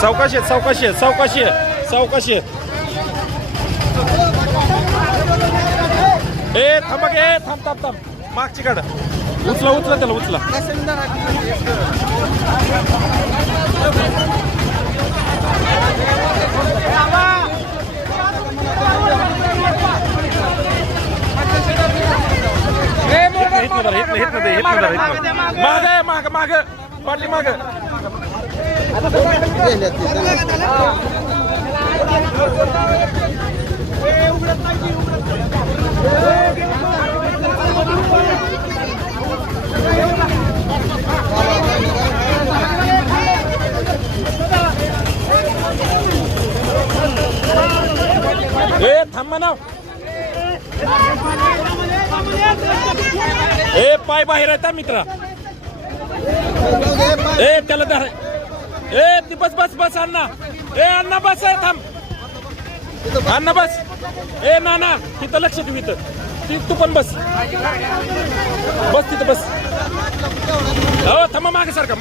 सावकाशी सावकाशी सावकाशी सावकाशी ए थांबा गे थांब थांब थांब मागची काढ उचला उचला त्याला उचला माग माग माग पाटली माग ए थांबा ना ए पाय बाहेर आहेत मित्रा ए त्याला धर ए ती बस बस बस अण्णा ए अण्णा बस आहे थांब अण्णा बस ए नाना तिथं लक्ष ठेव इथं तू पण बस बस तिथं बस हो थांबा मागे सारखा